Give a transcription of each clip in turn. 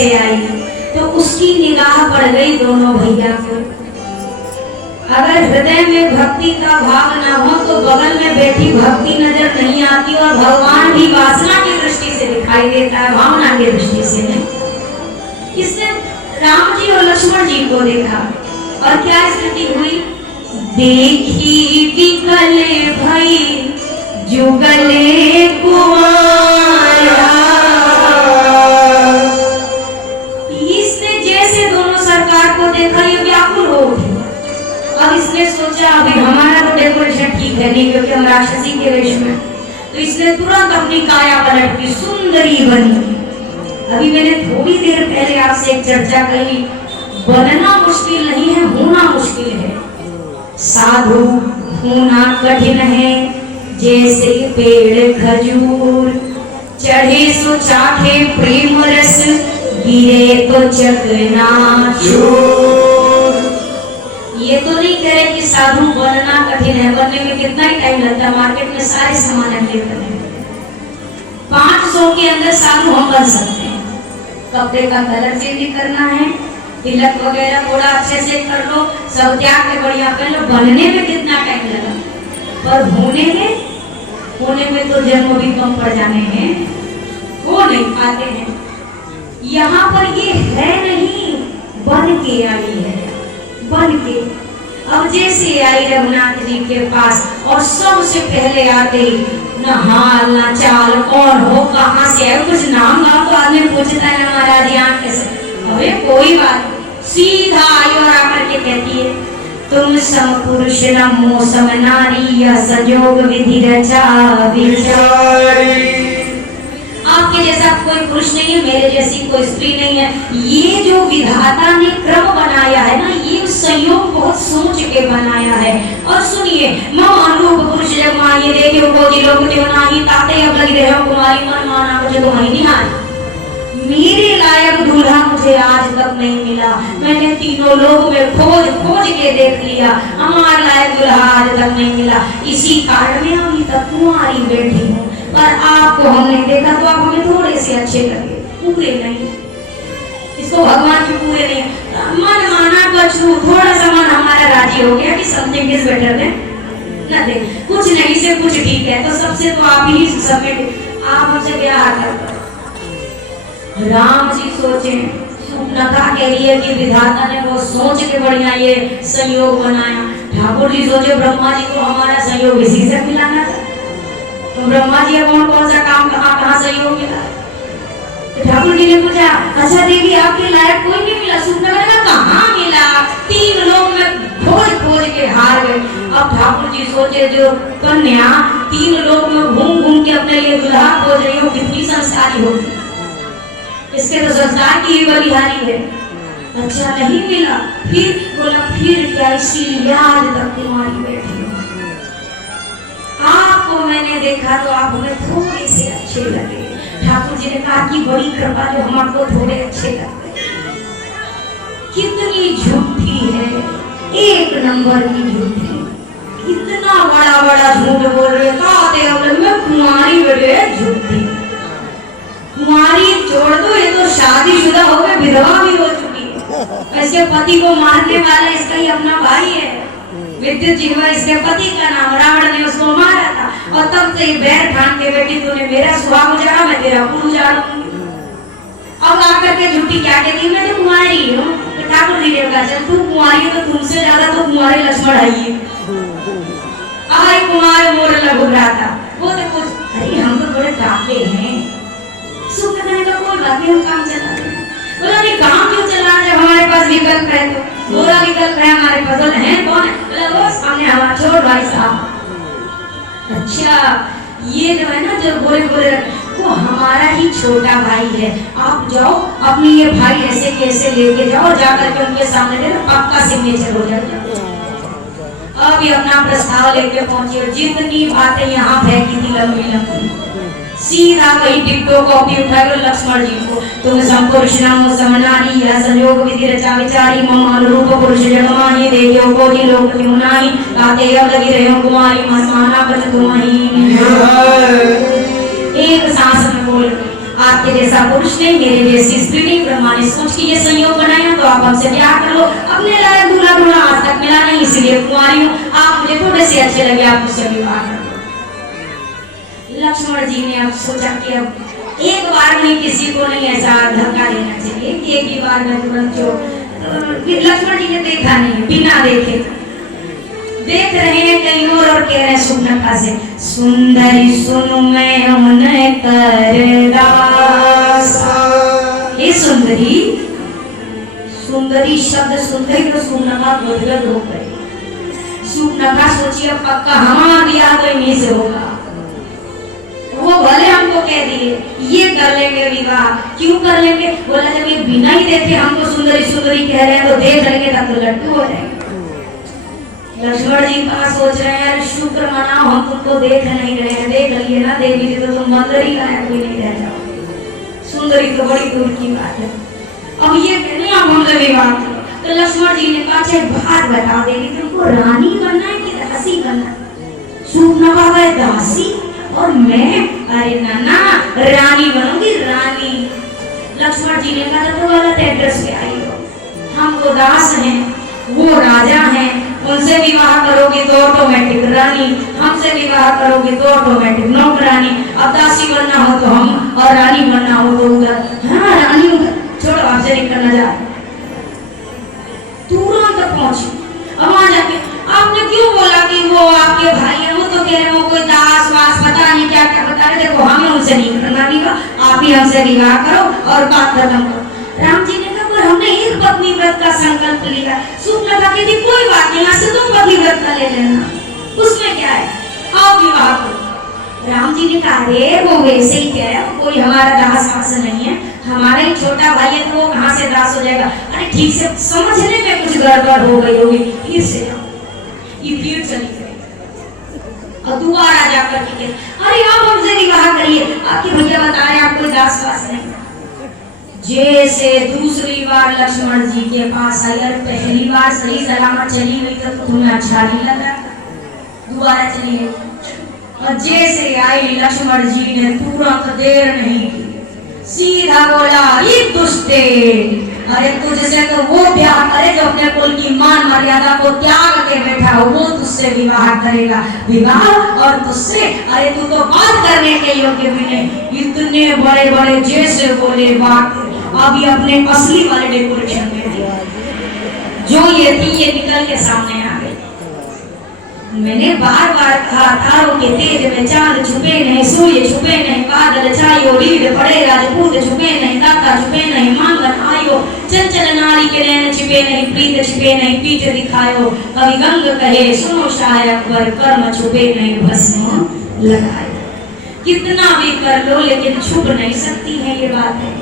से आई तो उसकी निगाह पड़ गई दोनों भैया को। अगर हृदय में भक्ति का भाव न हो तो बगल में बैठी भक्ति नजर नहीं आती, और भगवान भी वासना की दृष्टि से दिखाई देता है, भावना की दृष्टि से नहीं। इसने राम जी और लक्ष्मण जी को देखा और क्या स्थिति हुई? देखी विकले भई जुगले कुमारा। इसने जैसे दोनों सरकार को देखा ये व्याकुल हो गई। अब इसने सोचा अभी हमारा तो डेकोरेशन ठीक है नहीं, क्योंकि हम राक्षसी के वेश में, तो इसने तुरंत अपनी काया पलट की, सुंदरी बनी। अभी मैंने थोड़ी देर पहले आपसे एक चर्चा करी, बनना मुश्किल नहीं है, होना मुश्किल है। साधु होना कठिन है, जैसे पेड़ खजूर, चढ़े सो चाखे प्रेम रस, गिरे तो चकनाचूर। ये तो नहीं कह रहे कि साधु बनना कठिन है, बनने में कितना ही टाइम लगता है, मार्केट में सारे सामान अवेलेबल है। 500 के अंदर साधु हम बन सकते हैं। कपड़े का कलर चेंज करना है, तिलक वगैरह थोड़ा अच्छे से कर लो, सब त्याग के बढ़िया पहन लो। बनने में कितना टाइम लगा, पर होने में तो जन्म भी कम पड़ जाने हैं, वो नहीं पाते हैं। यहाँ पर ये है नहीं, बन के आई है, बन के। अब जैसे आई रघुनाथ जी के पास और सबसे पहले आते ही न हाल न चाल, कौन हो कहाँ से है, कुछ नाम गाँव तो आदमी पूछता है ना महाराज यहाँ कैसे, अरे कोई बात, सीधा आई और आकर के कहती है तुम सम पुरुष नमो सम नारी, यह संयोग विधि रचा विचारी। आपके जैसा कोई पुरुष नहीं है, मेरे जैसी कोई स्त्री नहीं है। ये जो विधाता ने क्रम बनाया है ना, ये संयोग बहुत सोच के बनाया है। और सुनिए, मम अनुरूप पुरुष जब माये देखे को जिलोक देव नाही, ताते अब लगी रहे कुमारी मन माना मुझे तो नहीं निहार। मेरे लायक दूल्हा मुझे आज तक नहीं मिला, मैंने तीनों लोग में खोज खोज के देख लिया, हमारे लायक दूल्हा आज तक नहीं मिला। इसी कारण में अभी तक कुंवारी बैठी हूँ, पर आपको हमने देखा तो आप हमें थोड़े से अच्छे लगे, पूरे नहीं। इसको भगवान के पूरे नहीं, मन माना बचू, थोड़ा सा मन हमारा राजी हो गया कि something is better than nothing, कुछ नहीं से कुछ ठीक है, तो सबसे तो आप ही सबमिट, आप हमसे ब्याह कर। राम जी सोचे, सुनका कह रही है कि विधाता ने वो सोच के बढ़िया ये संयोग बनाया। ठाकुर जी सोचे ब्रह्मा जी को हमारा संयोग इसी से मिलाना था, तो ब्रह्मा जी कौन सा काम कहाँ सहयोग मिला। तो ठाकुर जी ने पूछा, अच्छा देवी आपके लायक कोई नहीं मिला? सुनने लगा कहाँ मिला, 3 लोग में खोज खोज के हार गए। अब ठाकुर जी सोचे जो कन्या 3 लोग में घूम घूम के अपने लिए दुल्हा खोज रही हो, कितनी संस्कारी होगी, इसके तो संस्कार की ही बलिहारी है। अच्छा नहीं मिला, फिर बोला फिर क्या, इसीलिए आज तक तुम्हारी बैठी हो। आपको मैंने देखा तो आप हमें थोड़े से अच्छे लगे। ठाकुर जी ने कहा कि बड़ी कृपा जो हम आपको थोड़े अच्छे लगते। कितनी झूठी है, 1 नंबर की झूठी, इतना बड़ा बड़ा झूठ बोल रहे मैं कुंवारी बैठे, झूठी कुंवारी छोड़ दो, ये तो शादीशुदा हो गए, विधवा भी हो चुकी है। इसके पति को मारने वाला इसका ही अपना भाई है, विद्युत जिह्वा इसके पति का नाम, रावण ने उसको मारा था, और तब से बैर ठान के बेटी तूने मेरा सुहाग उजाड़ा, मैं तेरा कुल उजाड़ूंगी। अब आकर के झूठी क्या कहती, मैं तो कुंवारी हूँ। तो ठाकुर जी ने कहा चल तू कुंवारी हो तो तुमसे ज्यादा तो कुंवारे लक्ष्मण आइए, आई कुमार मोर लघु था वो तो कुछ, अरे हम तो बड़े काफले हैं, सुख करने का कोई बात नहीं, हम काम चला रहे हैं। बोला नहीं काम क्यों चला रहे, हमारे पास विकल्प है, तो बोला विकल्प है हमारे पास। बोले हैं कौन है? बोला वो सामने हमारा छोड़ भाई साहब। अच्छा ये जो है ना जो बोले वो हमारा ही छोटा भाई है, आप जाओ अपनी ये भाई ऐसे कैसे लेके जाओ, जाकर के उनके सामने देना, पक्का सिग्नेचर हो जाएगा। अभी अपना प्रस्ताव लेके पहुंचे, जितनी बातें यहाँ फेंकी थी लंबी लंबी, सीधा वही टिकटो कॉपी उठाकर लक्ष्मण जी को, तुम संपुरुष नामो समनारी, यह संयोग विधि रचा विचारी, मम अनुरूप पुरुष जगमाही, देखो कोटि लोक क्यों नाही, ताते अब लगी रहे कुमारी, मन माना बच तुम्हारी। एक सांस में बोल, आपके जैसा पुरुष नहीं, मेरे जैसी स्त्री नहीं, ब्रह्मा ने सोच के ये संयोग बनाया, तो आप हमसे ब्याह कर लो। अपने लायक दूल्हा ढूंढा, आज तक मिला नहीं, इसीलिए कुंवारी हूँ। आप मुझे थोड़े से अच्छे लगे, आप मुझसे विवाह कर लो। लक्ष्मण जी ने अब सोचा कि अब एक बार में किसी को नहीं ऐसा धक्का देना चाहिए कि एक ही बार में तुरंत जो लक्ष्मण जी ने देखा नहीं, बिना देखे देख रहे हैं कहीं और कह रहे हैं सुनका से, सुंदरी सुन मैं उन्हें कर दासा। ये सुंदरी, सुंदरी शब्द सुनते ही तो सुनका गदगद हो गए। सुनका सोचिए पक्का हमारा ब्याह तो इन्हीं से होगा। वो भले हमको कह दिए ये कर लेंगे विवाह, क्यों कर लेंगे? बोला जब ये बिना ही देखे हमको सुंदरी सुंदरी कह रहे हैं तो देख लेंगे तब तो लट्टू हो जाएंगे। लक्ष्मण जी का सोच रहे हैं शुक्र मनाओ हम तुमको देख नहीं रहे हैं, देख लिए ना देवी जी तो तुम मंदिर ही लायक कोई नहीं रह जाओ। सुंदरी तो बड़ी दूर की बात है। अब ये कहने आप हमसे विवाह करो, तो लक्ष्मण जी ने कहा अच्छा बात बता देगी तुमको रानी बनना है कि दासी बनना? सुनवा है दासी और मैं अरे नाना रानी बनूंगी रानी। लक्ष्मण जी ने कहा तो गलत एड्रेस पे आई हो, हम तो दास हैं, वो राजा हैं, उनसे विवाह करोगे तो ऑटोमेटिक रानी, हमसे विवाह करोगे तो ऑटोमेटिक नौकरानी। अब दासी बनना हो तो हम और रानी बनना हो तो उधर। हाँ रानी उधर, छोड़ो आपसे निकलना जा। तुरंत पहुंची, अब वहां जाके आपने क्यों बोला कि वो आपके भाई है? वो तो कह रहे हो कोई दास वास पता नहीं क्या क्या बता रहे। देखो हमें उनसे नहीं करना विवाह, आप ही हमसे विवाह करो और बात खत्म करो। राम जी ने कहा पर हमने एक पत्नी व्रत का संकल्प लिया। सुनका कहती कोई बात नहीं, यहाँ से तुम पत्नी व्रत का ले लेना, उसमें क्या है, आओ विवाह करो। राम जी ने कहा अरे वो वैसे ही कह रहा है, कोई हमारा दास वास नहीं है, हमारा ही छोटा भाई है तो वो कहाँ से दास हो जाएगा? अरे ठीक से समझने में कुछ गड़बड़ हो गई होगी, फिर से जाओ। ये भीड़ चली गई और दोबारा जाकर के अरे आप हमसे विवाह करिए, आपके भैया बता रहे आप कोई दास वास नहीं। जैसे दूसरी बार लक्ष्मण जी के पास आई, और पहली बार सही सलामत चली गई तो तुम्हें अच्छा नहीं लगा, दोबारा चली गई। और जैसे आई लक्ष्मण जी ने तुरंत देर नहीं की, सीधा बोला ये दुष्टे, अरे तुझसे तो वो ब्याह करे जो अपने कुल की मान मर्यादा को त्याग के बैठा हो, वो तुझसे विवाह करेगा। विवाह और तुझसे, अरे तू तो बात करने के योग्य भी नहीं। इतने बड़े बड़े जैसे बोले बात, अभी अपने असली वाले डेकोरेशन में जो ये थी ये निकल के सामने आ गई। मैंने बार बार कहा तारों के तेज में चांद छुपे नहीं, सूर्य छुपे नहीं, बादल छायो, रीढ़ पड़े राजपूत छुपे नहीं, दाता छुपे नहीं, मांगन आयो, चंचल नारी के नैन छिपे नहीं, प्रीत छिपे नहीं, पीठ दिखायो। कवि गंग कहे सुनो शायर अकबर, कर्म छुपे नहीं भस्म लगाए। कितना भी कर लो लेकिन छुप नहीं सकती है ये बात है।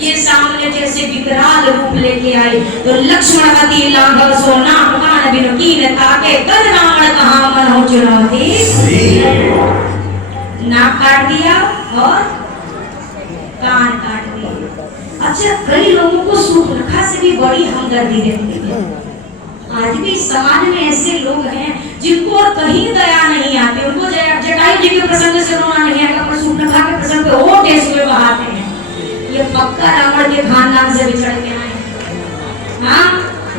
ये सामने जैसे विकराल रूप लेके आई तो लक्ष्मण अति लाघव सोना कान बिनु कीन ताके, कर रावण कहाँ मन हो चुनौती। नाक काट दिया और कान काट दिया। अच्छा कई लोगों को सूर्पनखा से भी बड़ी हमदर्दी रहती है। आज भी समाज में ऐसे लोग हैं जिनको और कहीं दया नहीं आती, उनको जटायु जी के प्रसंग से रोना नहीं आएगा पर सूर्पनखा के प्रसंग पे और टेसुए बहाते हैं। ये पक्का रावण के खानदान से बिछड़ के आए। हाँ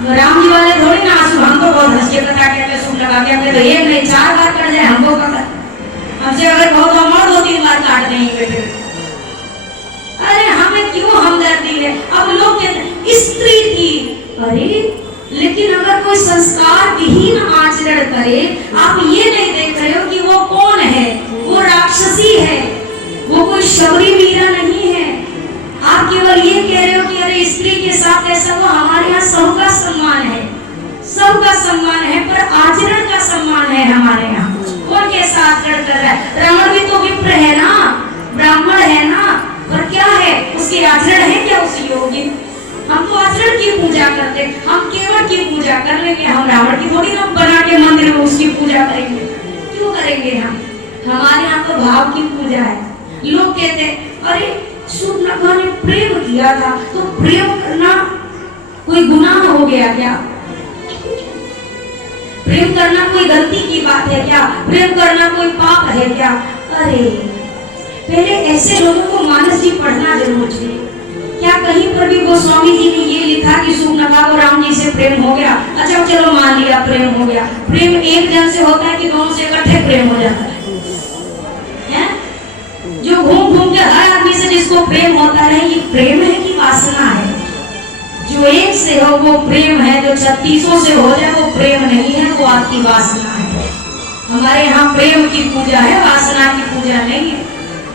राम जी वाले थोड़ी ना आंसू, हमको बहुत हंस के कटा के सूट लगा के अपने तो एक नहीं 4 बार कट जाए हमको पता, हमसे अगर बहुत और 2-3 बार काट देंगे बेटे। अरे हमें क्यों हमदर्दी है? अब लोग कहते स्त्री थी, अरे लेकिन अगर कोई संस्कार विहीन आचरण करे, आप ये नहीं देख रहे हो कि वो कौन है? वो राक्षसी है, वो कोई शबरी मीरा नहीं है। आप केवल ये कह रहे हो कि अरे स्त्री के साथ ऐसा, वो हमारे यहाँ सबका सम्मान है, सबका सम्मान है, पर आचरण का सम्मान है हमारे यहाँ। कौन कैसा आचरण कर रहा है? रावण भी तो विप्र है ना, ब्राह्मण है ना, पर क्या है उसके आचरण है क्या उस योग्य? हम तो आचरण की पूजा करते, हम केवल की पूजा कर लेंगे, हम रावण की थोड़ी ना बना के मंदिर में उसकी पूजा करेंगे। क्यों करेंगे हम? हमारे यहाँ तो भाव की पूजा है। लोग कहते अरे सूर्पनखा ने प्रेम किया था तो प्रेम करना कोई गुनाह हो गया क्या? प्रेम करना कोई गलती की बात है क्या? प्रेम करना कोई पाप है क्या? अरे पहले ऐसे लोगों को मानस जी पढ़ना जरूर चाहिए। क्या कहीं पर भी गोस्वामी जी ने ये लिखा कि शूर्पणखा को राम जी से प्रेम हो गया? अच्छा चलो मान लिया प्रेम हो गया। प्रेम एक जन से होता है कि दोनों से इकट्ठे प्रेम हो जाता है? जो घूम घूम के हर आदमी से जिसको प्रेम होता है, ये प्रेम है कि वासना है? जो एक से हो वो प्रेम है, जो 36 से हो जाए वो प्रेम नहीं है, वो आपकी वासना है। हमारे यहाँ प्रेम की पूजा है, वासना की पूजा नहीं है।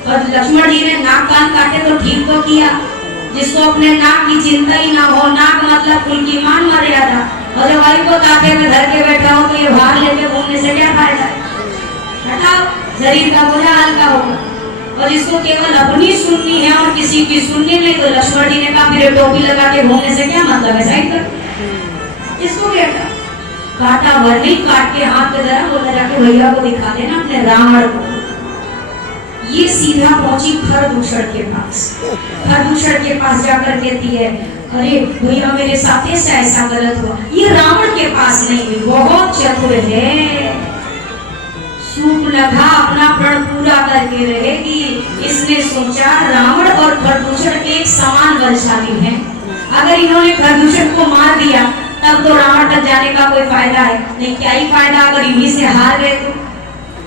और लक्ष्मण जी ने नाक कान काटे तो ठीक तो किया। जिसको अपने नाक की चिंता ही ना हो, नाक मतलब कुल की मान मर्यादा, और जब वायु को कांटे में धर के बैठा हो तो ये भार लेके घूमने से क्या फायदा? हटाओ, शरीर का बोझा हल्का होगा। और जिसको केवल अपनी सुननी है और किसी की सुननी नहीं, तो लक्ष्मण जी ने कहा फिर टोपी लगा के घूमने से क्या मतलब है? साइड कर। इसको क्या काटा भर नहीं, काट के हाथ पे धरा, बोला जाके भैया को दिखा देना अपने रावण को। ये सीधा पहुंची खरदूषण के पास। खरदूषण के पास जाकर कहती है, अरे भैया मेरे साथ ऐसा गलत हुआ। ये रावण के पास नहीं हुई, बहुत चतुर है। शूर्पणखा अपना प्रण पूरा करके रहेगी। इसने सोचा रावण और खरदूषण एक समान बलशाली हैं। अगर इन्होंने खरदूषण को मार दिया तब तो रावण तक जाने का कोई फायदा है नहीं। क्या ही फायदा अगर इन्हीं से हार गए तो?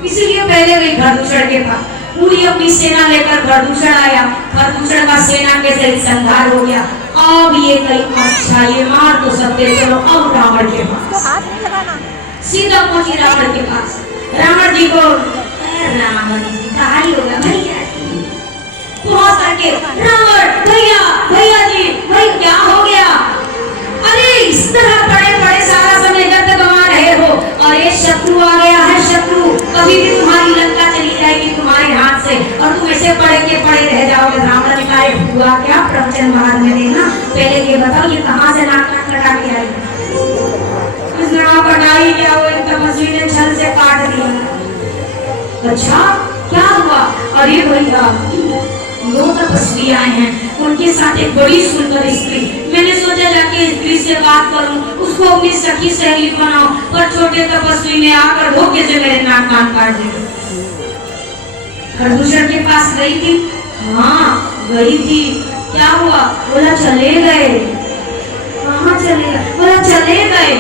इसीलिए पहले गई खरदूषण के पास, पूरी अपनी सेना लेकर खरदूषण आया। खरदूषण का सेना के सहित संहार हो गया। अब ये कहीं अच्छा ये मार तो सकते, चलो अब रावण के पास सीधा पहुंची। रावण के पास रावण जी को, रावण जी कहा ही होगा भैया जी, पहुंच करके रावण भैया भैया जी भाई क्या हो गया? अरे इस तरह पड़े पड़े सारा समय जब गंवा रहे हो और ये शत्रु आ गया है। शत्रु कभी भी तुम्हारी लंका चली जाएगी तुम्हारे हाथ से और तुम ऐसे पड़े के पड़े रह जाओगे। रावण ने कहा हुआ क्या? प्रवचन बाद में देना, पहले ये बताओ ये कहाँ से नाक कटा के आई? इस नाक कटाई क्या वो तपस्वी ने छल से काट दिया। अच्छा क्या हुआ? अरे भैया 2 तपस्वी आए हैं, उनके साथ एक बड़ी सुंदर स्त्री। मैंने सोचा जाके स्त्री से बात करूं, उसको अपनी सखी सहेली बनाऊं, पर छोटे तपस्वी ने आकर धोखे से मेरे नाक कान काट दिए। खरदूषण के पास गई थी? हाँ गई थी। क्या हुआ? बोला चले गए। कहाँ चले गए? बोला चले गए।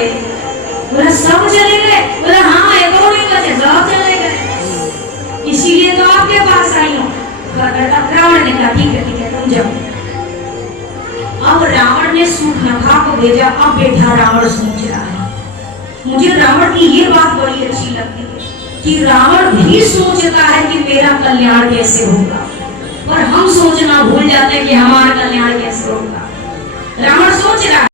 बोला सब चले गए? बोला हाँ एक और नहीं बचे, सब चले गए। इसीलिए तो आपके पास आई हूँ। रावण ने कहा ठीक है तुम जाओ। अब रावण ने शूर्पणखा को भेजा। अब बेटा रावण सोच रहा है, मुझे रावण की ये बात बड़ी अच्छी लगती है कि रावण भी सोचता है कि मेरा कल्याण कैसे होगा, पर हम सोचना भूल जाते हैं कि हमारा कल्याण कैसे होगा।